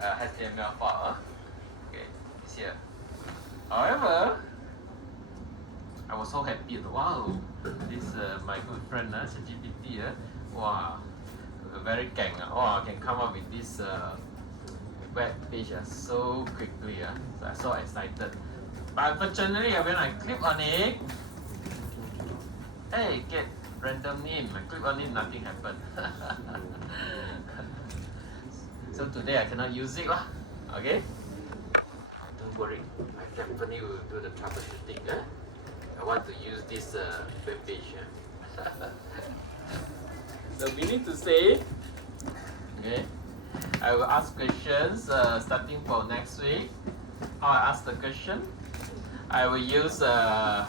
HTML file. Okay, it's here. However, I was so happy. Wow, this my good friend ChatGPT. Wow, very gang. Wow, can come up with this web page so quickly. So I'm so excited. But unfortunately, when I click on it, hey, get random name. I click on it, nothing happened. So today I cannot use it lah. Okay? Don't worry, I definitely will do the troubleshooting. I want to use this web page. So we need to say, okay, I will ask questions starting for next week. How I ask the question, I will use the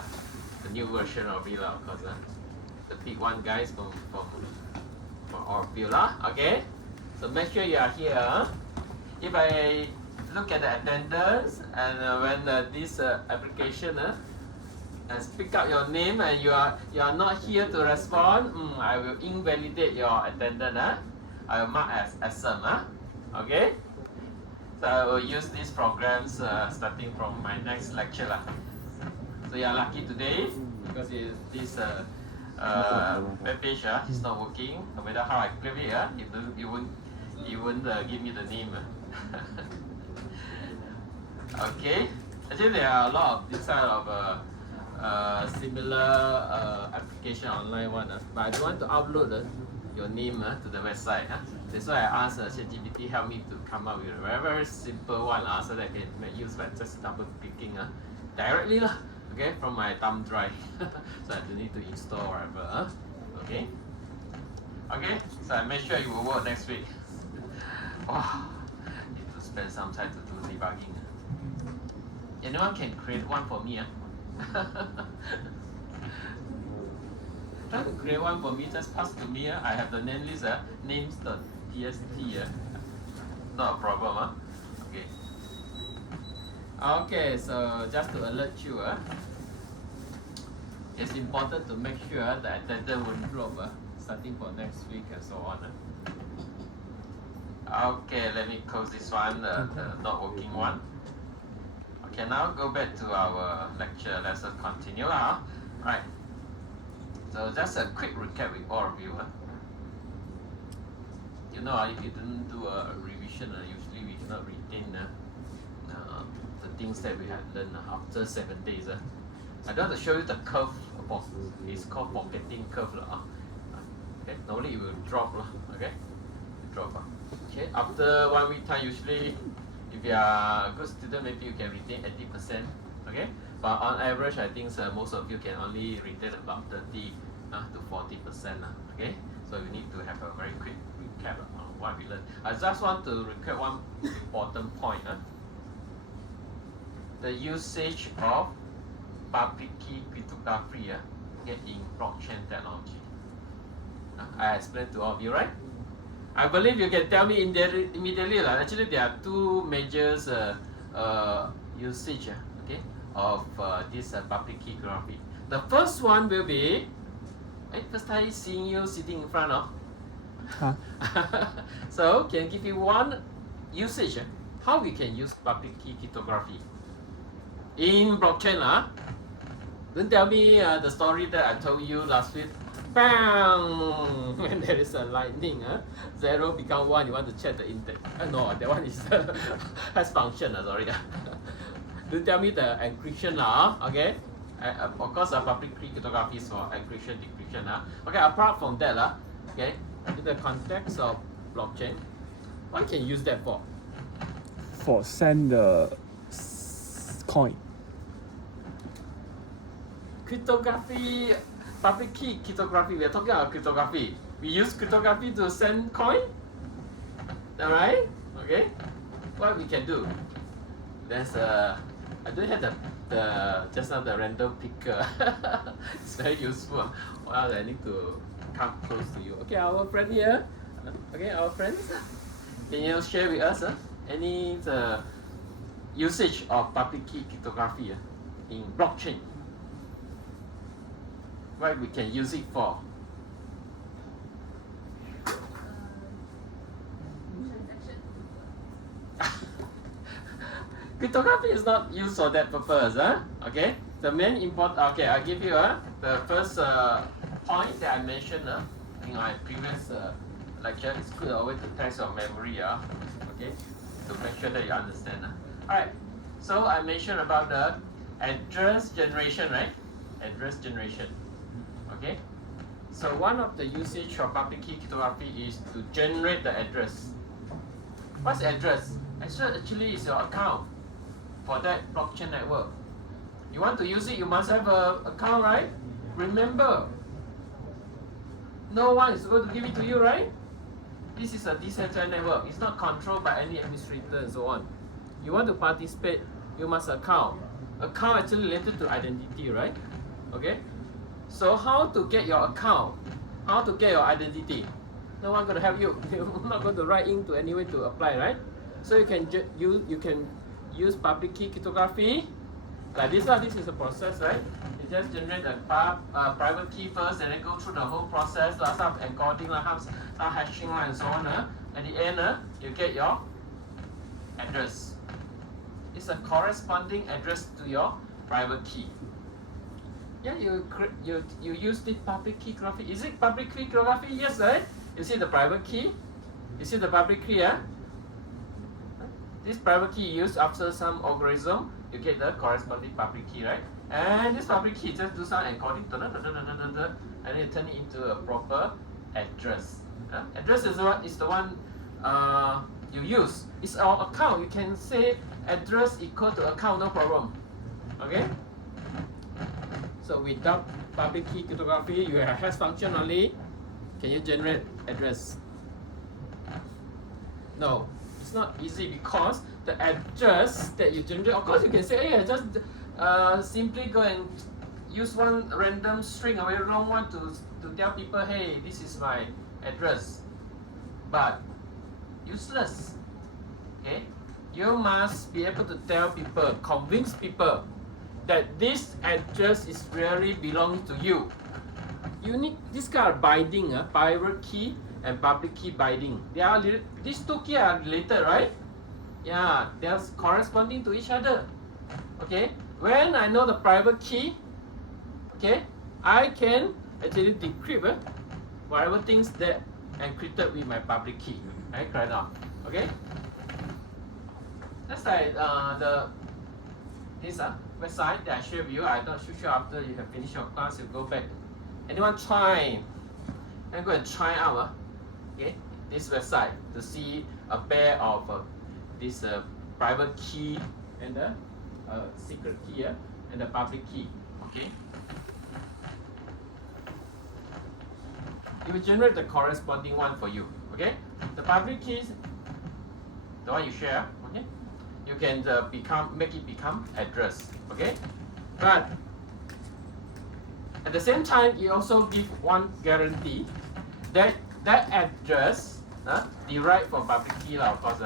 new version of it, of course. The big one, guys, from Orville. Okay? So make sure you are here. If I look at the attendance and when this application has picked up your name and you are not here to respond, I will invalidate your attendance. I will mark as absent. Okay? So I will use these programs starting from my next lecture. So you are lucky today because this web page is not working. No matter how I click it, it won't give me the name. Okay. Actually, there are a lot of this kind of similar application online one, but I don't want to upload your name to the website. That's why I asked ChatGPT help me to come up with a very, very simple one so that I can make use by just double clicking directly okay, from my thumb drive. So I don't need to install whatever. Okay. Okay, so I make sure it will work next week. Wow, need to spend some time to do debugging. Anyone can create one for me. Try to create one for me, just pass to me. I have the name list, names.txt. Not a problem. Okay. Okay, so just to alert you, it's important to make sure the attendance will drop starting for next week and so on. Okay, let me close this one, the not working one. Okay, now go back to our lecture. Let's continue. Right. So just a quick recap with all of you. You know, if you didn't do a revision, usually we cannot retain the things that we had learned after 7 days. I want to show you the curve. It's called forgetting curve. Okay, normally it will drop. Okay, drop. Okay, after 1 week time, usually if you are a good student, maybe you can retain 80%. Okay, but on average, I think most of you can only retain about 30 to 40%. Okay, so you need to have a very quick recap on what we learned. I just want to recap one important point. The usage of public key cryptography in blockchain technology. I explained to all of you, right? I believe you can tell me immediately. Actually, there are two major usage of this public key cryptography. The first one will be, first time seeing you sitting in front of. So, can I give you one usage how we can use public key cryptography in blockchain. Don't tell me the story that I told you last week. Bang! When there is a lightning, 0 become 1, you want to check the index. No, that one is has function. Sorry. Don't tell me the encryption. Okay? Of course, public key cryptography is for encryption, decryption. Okay, apart from that, okay, in the context of blockchain, what can you use that for? For send the coin. Cryptography, public key cryptography. We are talking about cryptography. We use cryptography to send coin. Alright? Okay. What we can do? There's I don't have the just now the random picker. It's very useful. Well, I need to come close to you. Okay, our friend here. Okay, our friends. Can you share with us any usage of public key cryptography in blockchain? What we can use it for? Cryptography is not used for that purpose. Okay. The main important. Okay, I give you the first point that I mentioned in my previous lecture. It's good always to test your memory. Okay, to make sure that you understand. All right. So I mentioned about the address generation, right? Address generation. Okay. So one of the usage of public key cryptography is to generate the address. What's address? Address actually is your account for that blockchain network. You want to use it, you must have an account, right? Remember, no one is going to give it to you, right? This is a decentralized network. It's not controlled by any administrator and so on. You want to participate, you must account. Account actually related to identity, right? Okay? So how to get your account? How to get your identity? No one going to help you. You're not going to write into any way to apply, right? So you can use public key cryptography like this. This is a process, right? You just generate a private key first, and then go through the whole process, some encoding, some hashing, and so on. At the end, you get your address. It's a corresponding address to your private key. Yeah, you use the public key cryptography. Is it public key cryptography? Yes, right? You see the private key? You see the public key, This private key used after some algorithm, you get the corresponding public key, right? And this public key just do some encoding, and then you turn it into a proper address. Address is the one you use. It's our account. You can say address equal to account, no problem. Okay? So without public key cryptography, you have hash function only. Can you generate address? No. It's not easy because the address that you generate, of course you can say, hey, just simply go and use one random string or a wrong one to tell people, hey, this is my address. But useless. Okay? You must be able to tell people, convince people that this address is really belongs to you. You need this kind of binding, private key and public key binding. These two keys are related, right? Yeah, they are corresponding to each other. Okay, when I know the private key, okay, I can actually decrypt whatever things that encrypted with my public key. Right now. Okay. That's like this website that I share with you. I'm not sure after you have finished your class, you go back. Anyone try? And go and try out. Okay, this website to see a pair of this private key and the secret key and the public key. Okay, it will generate the corresponding one for you. Okay, the public keys, the one you share. Okay, you can make it become address. Okay, but at the same time, you also give one guarantee that that address derived from public key, of course,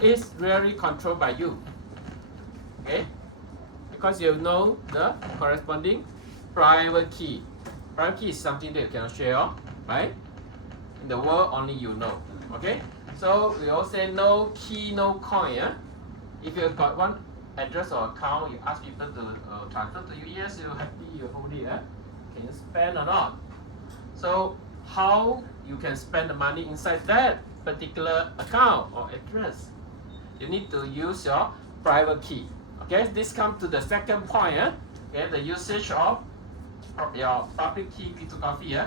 is really controlled by you. Okay? Because you know the corresponding private key. Private key is something that you cannot share, right? In the world, only you know. Okay? So we all say no key, no coin. If you've got one address or account, you ask people to transfer to you. Yes, you're happy, you hold it. Can you spend or not? So how you can spend the money inside that particular account or address? You need to use your private key. Okay, this comes to the second point. Okay, the usage of your public key cryptography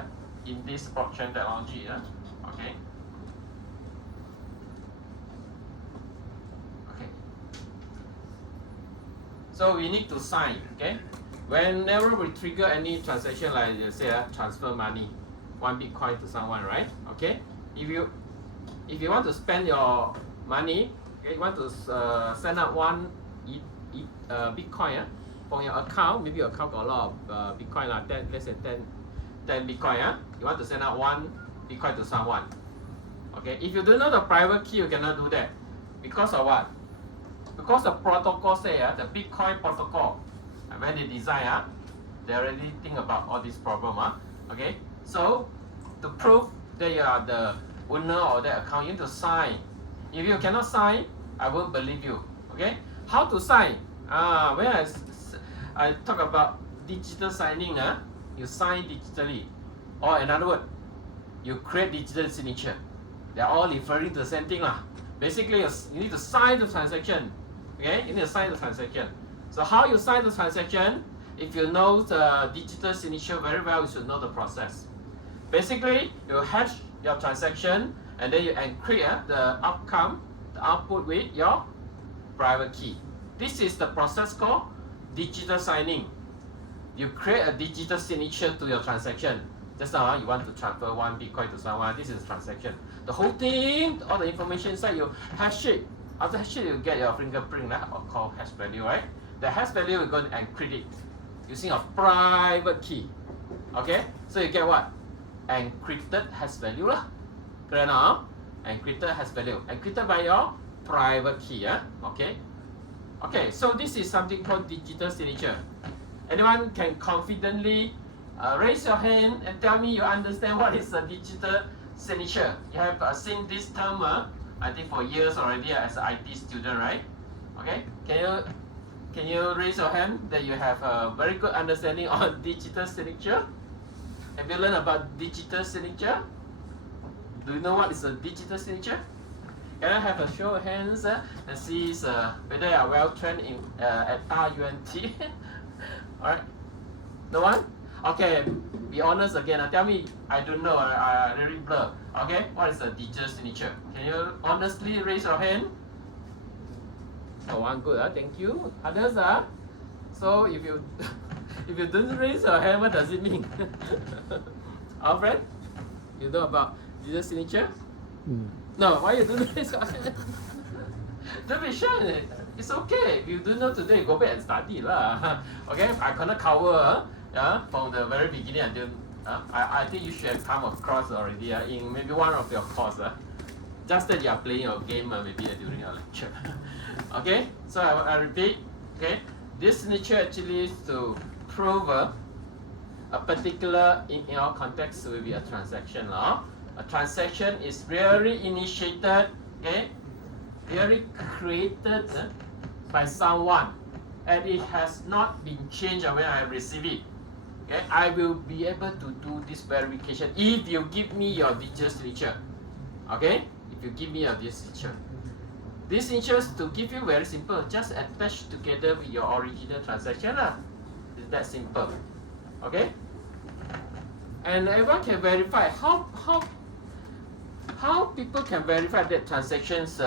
in this blockchain technology. Okay. Okay. So we need to sign. Okay. Whenever we trigger any transaction, like you say, transfer money, 1 Bitcoin to someone, right? Okay. If you want to spend your money, okay, you want to send out 1 Bitcoin from your account. Maybe your account got a lot of Bitcoin, let's say 10 Bitcoin. You want to send out 1 Bitcoin to someone. Okay. If you don't know the private key, you cannot do that. Because of what? Because the protocol say the Bitcoin protocol, when they design, they already think about all this problem. Okay. So to prove that you are the owner of that account, you need to sign. If you cannot sign, I won't believe you. Okay, how to sign? When I talk about digital signing, you sign digitally, or in other words, you create digital signature. They are all referring to the same thing lah. Basically, you need to sign the transaction. Okay, you need to sign the transaction. So how you sign the transaction? If you know the digital signature very well, you should know the process. Basically, you hash your transaction and then you encrypt the outcome, the output with your private key. This is the process called digital signing. You create a digital signature to your transaction. Just now, you want to transfer 1 Bitcoin to someone. This is a transaction. The whole thing, all the information inside, you hash it. After hash it, you get your fingerprint, or called hash value, right? The hash value, we're going to encrypt it using a private key. Okay? So you get what? Encrypted hash value lah. Clear now? Encrypted hash value. Encrypted by your private key. Okay? Okay, so this is something called digital signature. Anyone can confidently raise your hand and tell me you understand what is a digital signature. You have seen this term, I think for years already as an IT student, right? Okay, can you raise your hand that you have a very good understanding on digital signature? Have you learned about digital signature? Do you know what is a digital signature? Can I have a show of hands and see whether you are well trained in at RUNT? Alright, no one? Okay, be honest again. Tell me, I don't know. I really blur. Okay, what is a digital signature? Can you honestly raise your hand? Oh, one good. Thank you. Others so if you if you don't raise your hand, what does it mean? Alfred, you know about digital signature? No, why you don't raise your hand? Don't be shy. It's okay. If you don't know today, go back and study lah. Okay, I cannot cover. From the very beginning until I think you should have come across already in maybe one of your courses. Just that you are playing your game maybe during a lecture. Okay, so I repeat. Okay, this signature actually is to prove a particular, in our context, will be a transaction. A transaction is really initiated, okay, really created by someone, and it has not been changed when I receive it. Okay, I will be able to do this verification if you give me your digital signature. Okay, if you give me your digital signature. This signature to give you very simple, just attach together with your original transaction. It's that simple. Okay? And everyone can verify how people can verify that transactions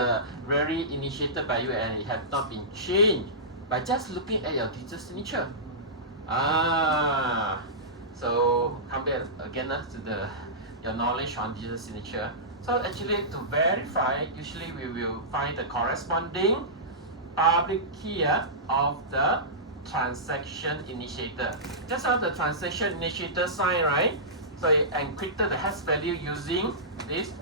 really initiated by you and it have not been changed by just looking at your digital signature. So come back again to your knowledge on digital signature. So actually to verify, usually we will find the corresponding public key of the transaction initiator. Just how the transaction initiator sign, right? So it encrypted the hash value using this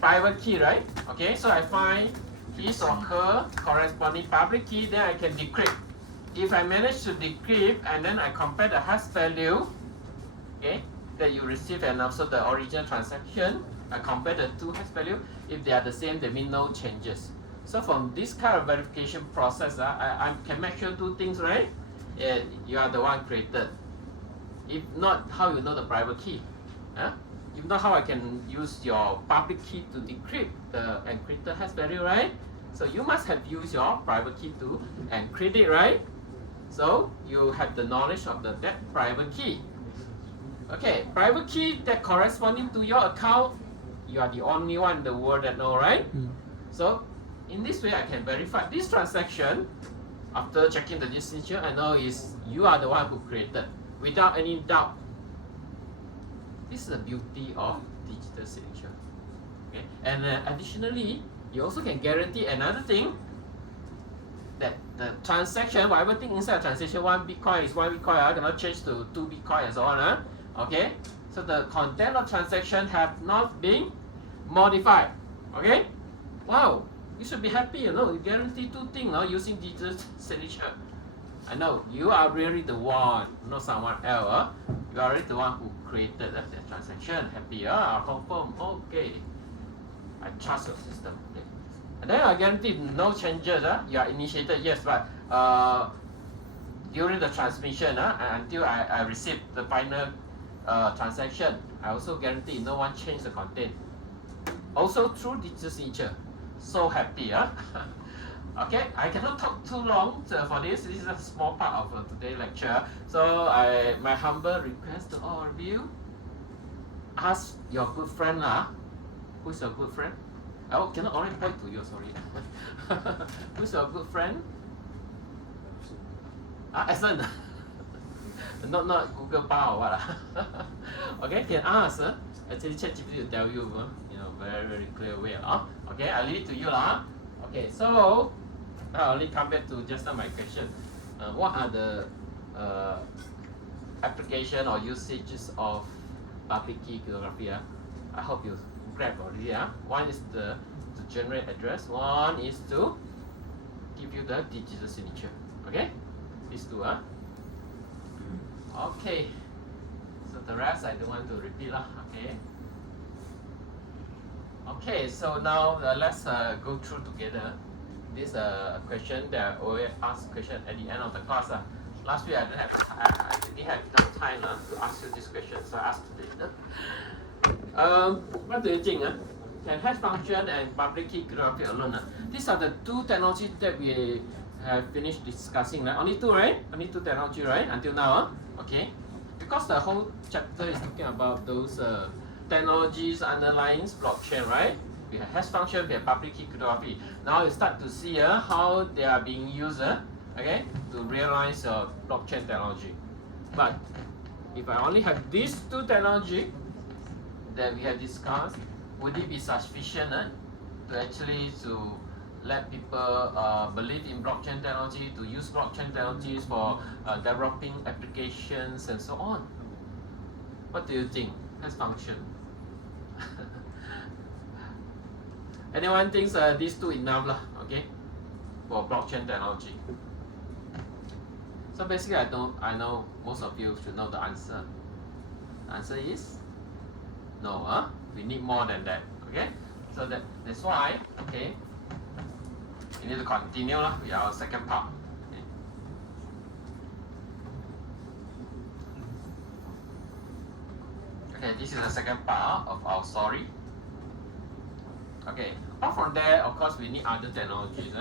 private key, right? Okay, so I find his or her corresponding public key, then I can decrypt. If I manage to decrypt and then I compare the hash value, okay, that you receive and also the original transaction, I compare the two hash value. If they are the same, that means no changes. So from this kind of verification process, I can make sure two things, right? You are the one created. If not, how you know the private key? If not, how I can use your public key to decrypt the encrypted hash value, right? So you must have used your private key to encrypt it, right? So you have the knowledge of that private key. Okay, private key that corresponding to your account, you are the only one in the world that know, right? So in this way, I can verify this transaction. After checking the signature, I know you are the one who created without any doubt. This is the beauty of digital signature. Okay, and additionally, you also can guarantee another thing, that the transaction, whatever thing inside the transaction, 1 Bitcoin is 1 Bitcoin, I cannot change to 2 Bitcoin and so on. Okay, so the content of transaction have not been modified. Okay, wow, you should be happy. You guarantee two things using digital signature. I know you are really the one, not someone else. You are really the one who created that transaction. Happy, confirm. Okay, I trust your system. Okay. And then I guarantee no changes. You are initiated, yes, but during the transmission and until I receive the final transaction, I also guarantee no one change the content. Also through digital signature. So happy, Okay, I cannot talk too long for this. This is a small part of today's lecture. So my humble request to all of you, ask your good friend who's your good friend? I cannot only point to you, sorry. Who's your good friend? Excellent. not Google Bar or what. Okay, can ask. Actually, ChatGPT will tell you, very, very clear way. Okay, I leave it to you. Okay, so I'll only come back to just now my question. What are the application or usages of public key cryptography? I hope you grab already. One is to generate address. One is to give you the digital signature. Okay, these two. Okay, so the rest I don't want to repeat. Okay. Okay, so now let's go through together this question that I always ask question at the end of the class. Last week I didn't have enough time to ask you this question, so I asked today. What do you think? Can hash function and public key cryptography alone? These are the two technologies that we have finished discussing. Only two, right? Only two technology, right? Until now, okay? Because the whole chapter is talking about those technologies underlying blockchain, right? We have hash function, we have public key cryptography. Now you start to see how they are being used, okay, to realize blockchain technology. But if I only have these two technology that we have discussed, would it be sufficient to actually to let people believe in blockchain technology, to use blockchain technologies for developing applications and so on? What do you think? Hash function. Anyone thinks these two enough okay, for blockchain technology? So basically, I know most of you should know the answer. The answer is no. We need more than that. Okay, so that's why okay, we need to continue with our second part. Okay, this is the second part of our story. Okay, apart from that, of course, we need other technologies.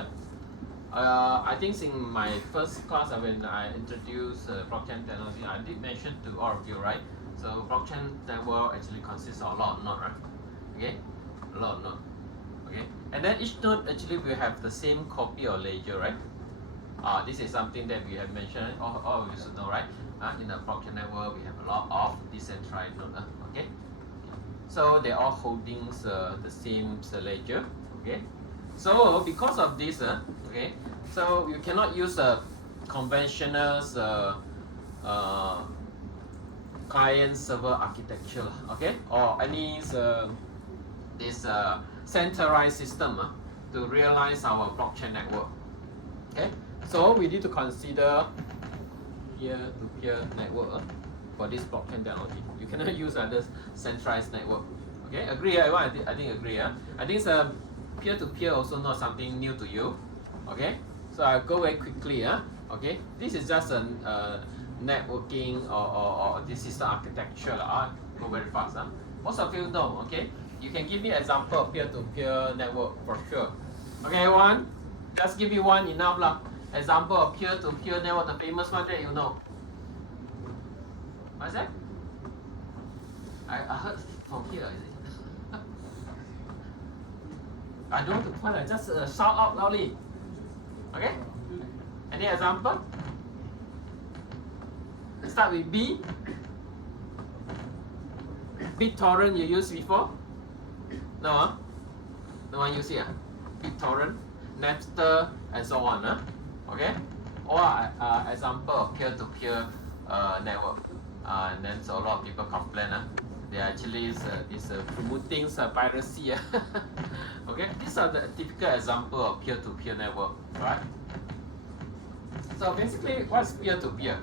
I think in my first class when I introduced blockchain technology, I did mention to all of you, right? So blockchain network actually consists of a lot of nodes, right? Okay, a lot of nodes. Okay, and then each node actually will have the same copy or ledger, right? This is something that we have mentioned. All of you should know, right? In the blockchain network, we have a lot of decentralized nodes. Okay. So they're all holding the same ledger, okay? So because of this, okay, so you cannot use a conventional client-server architecture, okay, or any this centralized system to realize our blockchain network, okay? So we need to consider peer-to-peer network for this blockchain technology. You cannot use other centralized network. Okay, agree everyone? I think agree. I think peer-to-peer also not something new to you. Okay, so I'll go very quickly. Okay, this is just a networking or this system architecture. Go very fast. Most of you know. Okay, you can give me example of peer-to-peer network for sure. Okay, one. Just give me one enough Example of peer-to-peer network, the famous one that you know. What's that? I heard from here, is it? I don't want to point, just shout out loudly. Okay? Any example? Start with B. BitTorrent you used before? No? No one use it? BitTorrent, Napster, and so on. Okay? Or example of peer-to-peer network. And then so a lot of people complain. They actually is promoting piracy. Okay, these are the typical example of peer-to-peer network, right? So basically, what's peer-to-peer?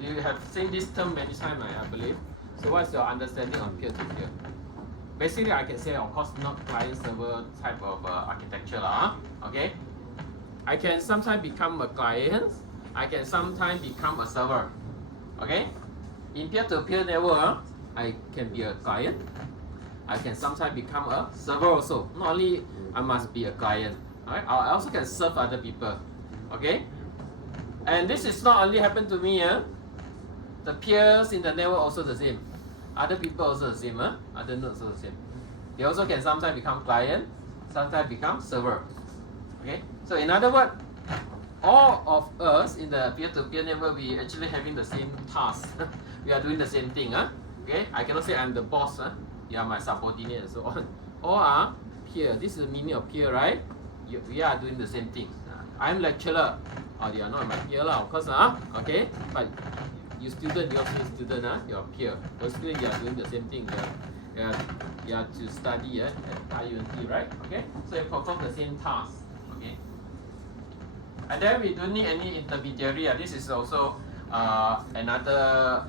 You have seen this term many times, I believe. So what's your understanding on peer-to-peer? basically I can say, of course, not client server type of architecture lah. Okay, I can sometimes become a client. I can sometimes become a server. Okay, in peer-to-peer network, I can be a client. I can sometimes become a server also. Not only I must be a client. Alright, I also can serve other people. Okay, and this is not only happen to me. The peers in the network also the same. Other people also the same. Other nodes also the same. They also can sometimes become client, sometimes become server. Okay, so in other words, all of us in the peer-to-peer network, we actually having the same task. We are doing the same thing. Okay, I cannot say I'm the boss. You are my subordinate and so on. All are peer. This is the meaning of peer, right? We are doing the same thing. I'm lecturer. Oh, you are not my peer lah, of course. Okay, but you student, you are still student. You are peer. Basically, you are doing the same thing. You are to study at IUNT, right? Okay, so you perform the same task. Okay, and then we don't need any intermediary. This is also another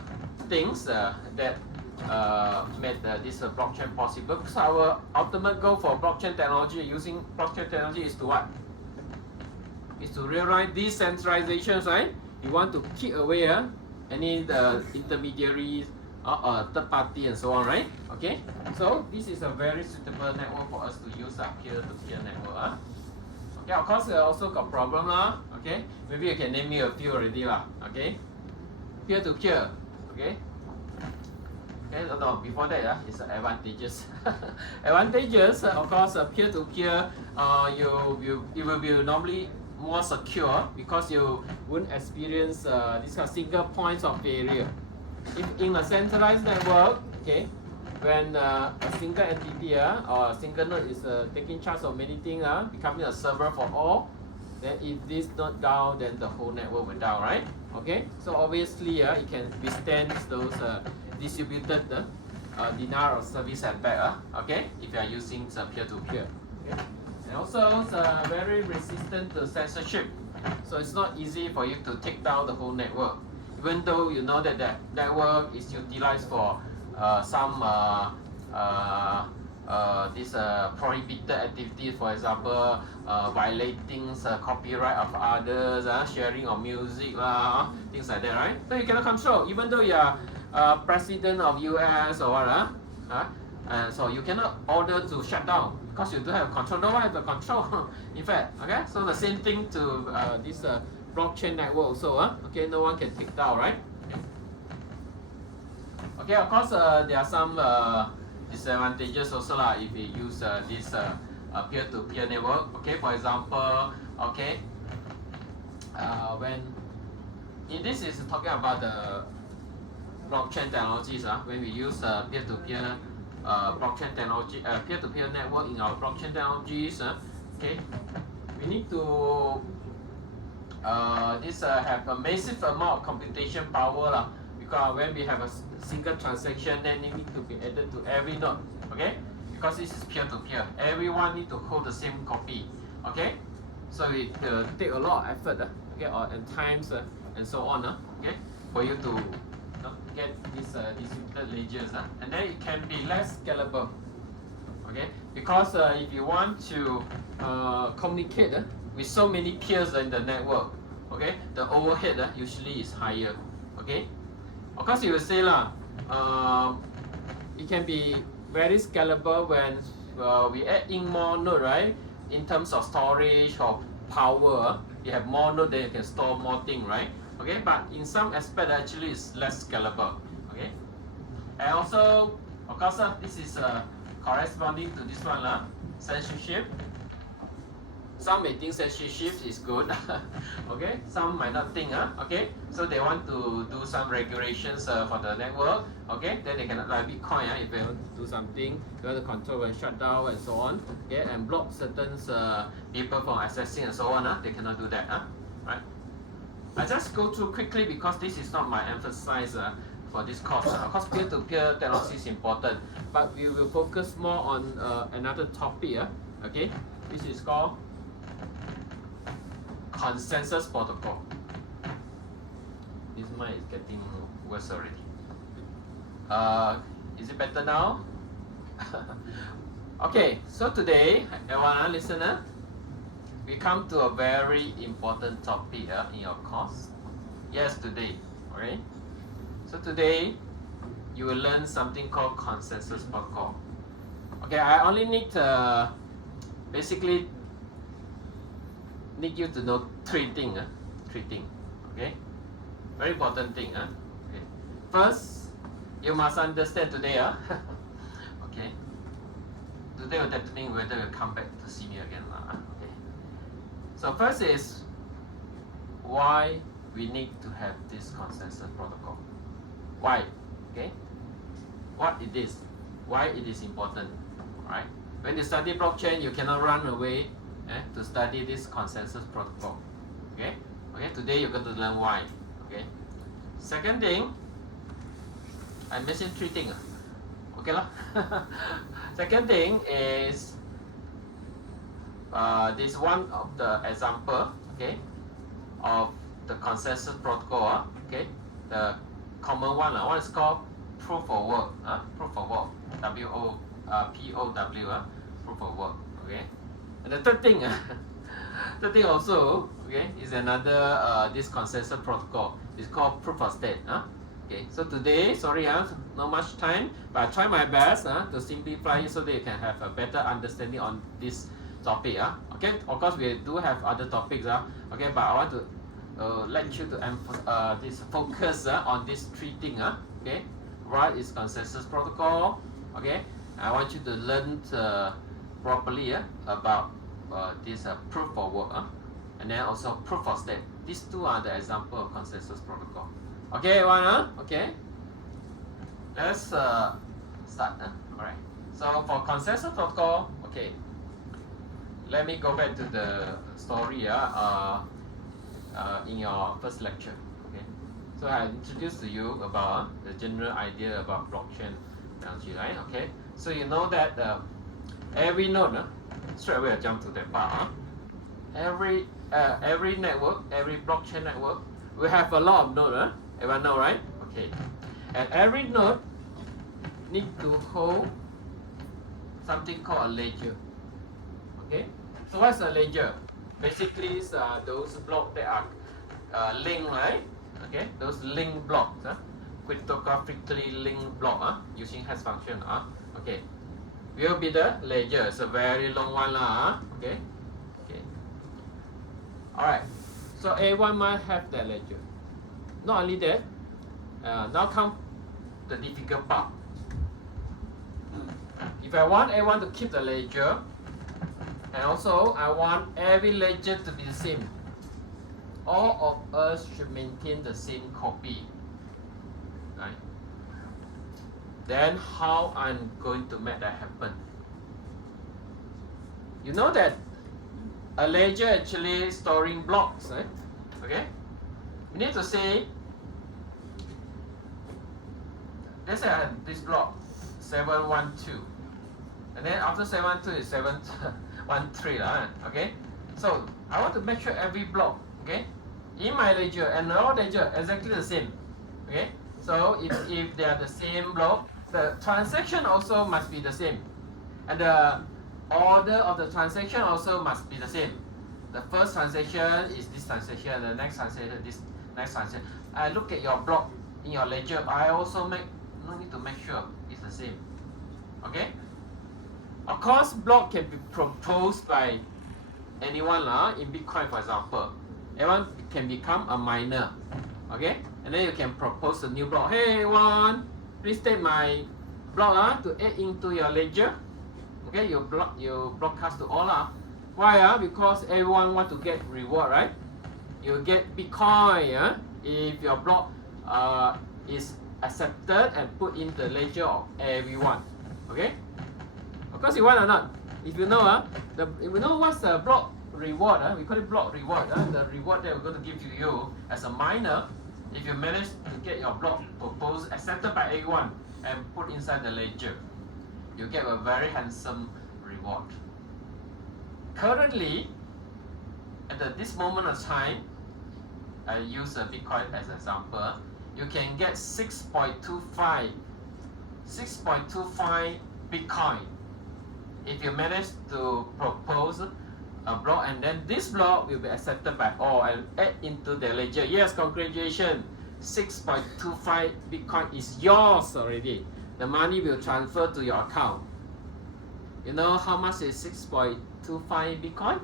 things that made this blockchain possible. Because our ultimate goal for blockchain technology, using blockchain technology, is to what? Is to realize decentralization, right? You want to keep away any intermediaries or third party and so on, right? Okay, so this is a very suitable network for us to use a peer-to-peer network. Okay, of course, also got problem lah. Okay, maybe you can name me a few already lah. Okay, peer-to-peer. Okay. Okay, no, before that, it's advantages. Advantages, of course, peer-to-peer, it will be normally more secure because you won't experience this kind of single points of failure. If in a centralized network, okay, when a single entity or a single node is taking charge of many things, becoming a server for all, then if this node down, then the whole network will down, right? Okay, so obviously, it can withstand those distributed denial of service attack. Okay, if you are using peer-to-peer. Okay. And also, it's very resistant to censorship. So it's not easy for you to take down the whole network, even though you know that that network is utilized for some prohibited activities, for example, violating copyright of others, sharing of music, things like that, right? So you cannot control, even though you are president of US or what, and so you cannot order to shut down because you don't have control. No one has the control. In fact, okay. So the same thing to this blockchain network also. Okay, no one can take down, right? Okay, of course, there are some disadvantages also lah if we use this peer-to-peer network. Okay, for example, okay, when this is talking about the blockchain technologies, when we use peer-to-peer blockchain technology, peer-to-peer network in our blockchain technologies, okay, we need to have a massive amount of computation power because when we have a single transaction, then it need to be added to every node, okay, because this is peer-to-peer, everyone need to hold the same copy, okay, so it take a lot of effort, okay, and times and so on, okay, for you to get these distributed ledgers, and then it can be less scalable, okay, because if you want to communicate with so many peers in the network, okay, the overhead usually is higher, okay. Of course, you will say it can be very scalable when we add in more node, right? In terms of storage or power, you have more node, then you can store more thing, right? Okay, but in some aspect, actually, it's less scalable. Okay, and also, of course, this is corresponding to this one, censorship. Some may think censorship is good, okay. Some might not think, okay. So they want to do some regulations for the network, okay. Then they cannot, like Bitcoin, if they want to do something, they want to control and shut down and so on, okay, and block certain people from accessing and so on. They cannot do that, right? I just go through quickly because this is not my emphasis for this course. Of course, peer-to-peer technology is important, but we will focus more on another topic. Okay, this is called consensus protocol. This mic is getting worse already. Is it better now? Okay, so today, everyone listener, we come to a very important topic in your course. Yes, today, alright? So today, you will learn something called consensus protocol. Okay, I only need basically need you to know three things. Okay, very important thing. Okay, first, you must understand today. Okay, today will determine whether you come back to see me again. Okay, so first is why we need to have this consensus protocol. Why? Okay, what it is, why it is important. Right? When you study blockchain, you cannot run away to study this consensus protocol. Okay? Okay, today you're going to learn why. Okay? Second thing, I mentioned three things. Okay lah? Second thing is this one of the example, okay, of the consensus protocol. Okay? The common one. One is called proof of work. Proof of work. POW, proof of work. Okay, and the third thing, third thing also, okay, is another this consensus protocol. It's called proof of stake. Okay, so today, sorry, not much time, but I try my best to simplify it so that you can have a better understanding on this topic. Okay, of course we do have other topics. Okay, but I want to let you to focus on these three things. Okay, what is consensus protocol? Okay. I want you to learn properly about this proof of work and then also proof of stake. These two are the example of consensus protocol. Okay, everyone? Okay. Let's start. Alright. So for consensus protocol, okay. Let me go back to the story in your first lecture. Okay. So I introduced to you about the general idea about blockchain technology, right? Okay. So you know that every node, straight away I jump to that part. Every network, every blockchain network, we have a lot of nodes. Everyone know, right? Okay. And every node need to hold something called a ledger. Okay. So what's a ledger? Basically, it's those blocks that are linked, right? Okay. Those link blocks, cryptographically linked block, using hash function. Okay, will be the ledger. It's a very long one lah. Okay. Okay. All right. So A1 might have that ledger. Not only that, now come the difficult part. If I want A1 to keep the ledger, and also I want every ledger to be the same. All of us should maintain the same copy. Right? Then how I'm going to make that happen? You know that a ledger actually storing blocks, right? Okay? You need to say, let's say I have this block 712, and then after 712 is 713, okay? So I want to make sure every block, okay, in my ledger and all ledger exactly the same, okay? So if they are the same block, the transaction also must be the same, and the order of the transaction also must be the same. The first transaction is this transaction, the next transaction this next transaction. I look at your block in your ledger, I also need to make sure it's the same. Okay? Of course, block can be proposed by anyone in Bitcoin, for example. Everyone can become a miner. Okay? And then you can propose a new block. Hey, everyone, please take my block to add into your ledger. Okay, you broadcast to all. Why? Because everyone want to get reward, right? You get Bitcoin if your block is accepted and put in the ledger of everyone. Okay? Of course, you want or not? If you know, if you know what's the block reward, we call it block reward. The reward that we're going to give to you as a miner, if you manage to get your block proposed, accepted by everyone, and put inside the ledger, you get a very handsome reward. Currently, at this moment of time, I use Bitcoin as an example. You can get 6.25 Bitcoin. If you manage to propose a block, and then this block will be accepted by all and add into the ledger. Yes, congratulations, 6.25 Bitcoin is yours already. The money will transfer to your account. You know how much is 6.25 Bitcoin?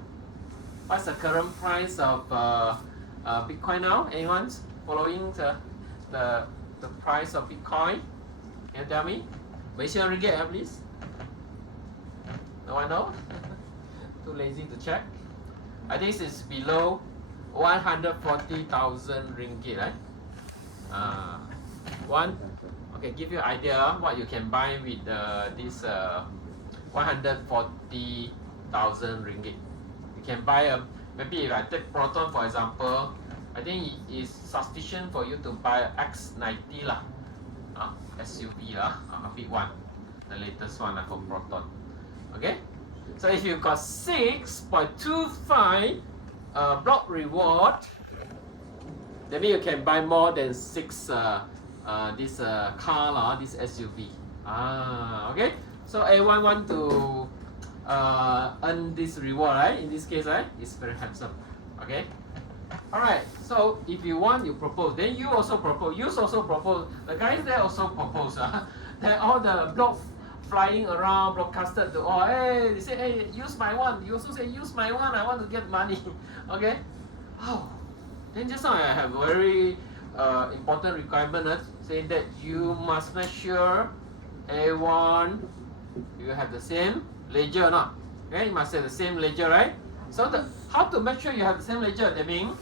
What's the current price of Bitcoin now? Anyone following the price of Bitcoin? Can you tell me? Malaysian ringgit, please. No one know? Too lazy to check. I think it's below 140,000 ringgit, right? Okay, give you an idea what you can buy with this 140,000 ringgit. You can buy maybe if I take Proton for example, I think it is sufficient for you to buy X90 lah, SUV lah, a big one, the latest one from Proton. Okay, so if you got 6.25 block reward, that means you can buy more than 6 this car lah, this SUV. Okay, so everyone want to earn this reward, right? In this case, right, it's very handsome. Okay. Alright, so if you want, you propose. Then you also propose. You also propose. The guys there also propose. Then all the blocks flying around, broadcasted to all. Hey, they say, hey, use my one. You also say, use my one. I want to get money. Okay. Oh. Then just now I have a very important requirement saying that you must make sure everyone you have the same ledger or not. Okay, you must have the same ledger, right? So how to make sure you have the same ledger? That means